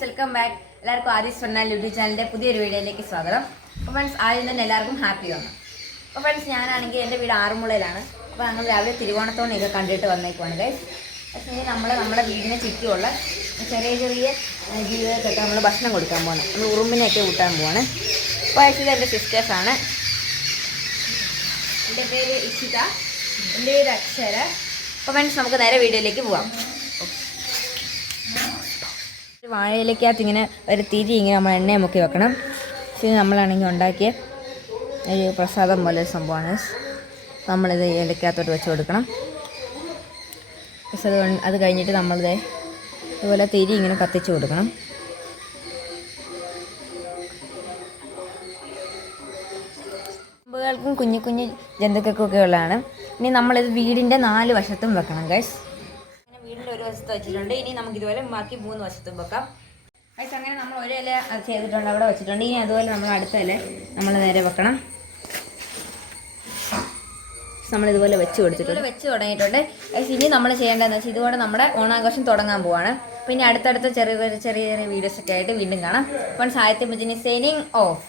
Guys, welcome back. എല്ലാവർക്കും Aadhi's ഫർണാൽ YouTube ചാനലിൻ്റെ പുതിയൊരു വീഡിയോയിലേക്ക് സ്വാഗതം. അപ്പോൾ ഫ്രണ്ട്സ്, ആദ്യം തന്നെ എല്ലാവർക്കും ഹാപ്പി ആണ്. അപ്പോൾ ഫ്രണ്ട്സ്, ഞാനാണെങ്കിൽ എൻ്റെ വീട് ആറന്മുളയിലാണ്. അപ്പോൾ ഞങ്ങൾ രാവിലെ തിരുവോണത്തോണിയൊക്കെ കണ്ടിട്ട് വന്നേക്കുവാണ് ഗൈസ്. പക്ഷേ നമ്മുടെ വീടിനെ ചുറ്റുമുള്ള ചെറിയ ചെറിയ ജീവികൾക്കൊക്കെ നമ്മൾ ഭക്ഷണം കൊടുക്കാൻ പോകണം. നമ്മൾ ഉറുമ്പിനെയൊക്കെ കൂട്ടാൻ പോവാണ്. അപ്പോൾ ആക്ച്വലി എൻ്റെ സിസ്റ്റേഴ്സാണ്. എൻ്റെ പേര് ഇഷിത, എൻ്റെ പേര് അക്ഷര. അപ്പോൾ ഫ്രണ്ട്സ്, നമുക്ക് നേരെ വീഡിയോയിലേക്ക് പോവാം. വാഴയിലേക്കകത്ത് ഇങ്ങനെ ഒരു തിരി ഇങ്ങനെ നമ്മൾ എണ്ണയെ മുക്കി വെക്കണം. ഇത് നമ്മളാണെങ്കിൽ ഉണ്ടാക്കിയ ഒരു പ്രസാദം പോലെ ഒരു സംഭവമാണ്. നമ്മളിത് ഇലക്കകത്തോട്ട് വെച്ച് കൊടുക്കണം. അത് കഴിഞ്ഞിട്ട് നമ്മളിത് ഇതുപോലെ തിരി ഇങ്ങനെ കത്തിച്ച് കൊടുക്കണം. ഉറുമ്പുകൾക്കും കുഞ്ഞു കുഞ്ഞു ജന്തുക്കൾക്കൊക്കെ ഉള്ളതാണ്. ഇനി നമ്മളിത് വീടിൻ്റെ 4 വശത്തും വെക്കണം ഗൈസ്. വീടിൻ്റെ ഒരു വശത്ത് വെച്ചിട്ടുണ്ട്. ഇനി നമുക്ക് ഇതുപോലെ ബാക്കി 3 വശത്തും വെക്കാം ഗൈസ്. അങ്ങനെ നമ്മൾ ഒരു ഇല ചെയ്തിട്ടുണ്ട്, അവിടെ വെച്ചിട്ടുണ്ട്. ഇനി അതുപോലെ നമ്മൾ അടുത്ത ഇല നമ്മൾ നേരെ വെക്കണം. നമ്മളിതുപോലെ വെച്ച് കൊടുത്തിട്ടുണ്ട്, വെച്ച് തുടങ്ങിയിട്ടുണ്ട് ഗൈസ്. ഇനി നമ്മൾ ചെയ്യേണ്ടതെന്ന് വെച്ചാൽ ഇതുപോലെ നമ്മുടെ ഓണാഘോഷം തുടങ്ങാൻ പോവാണ്. പിന്നെ അടുത്തടുത്ത ചെറിയ ചെറിയ വീഡിയോസൊക്കെ ആയിട്ട് വീണ്ടും കാണാം. അപ്പോൾ സാഹിത്യ ബുജിനി സൈനിങ് ഓഫ്.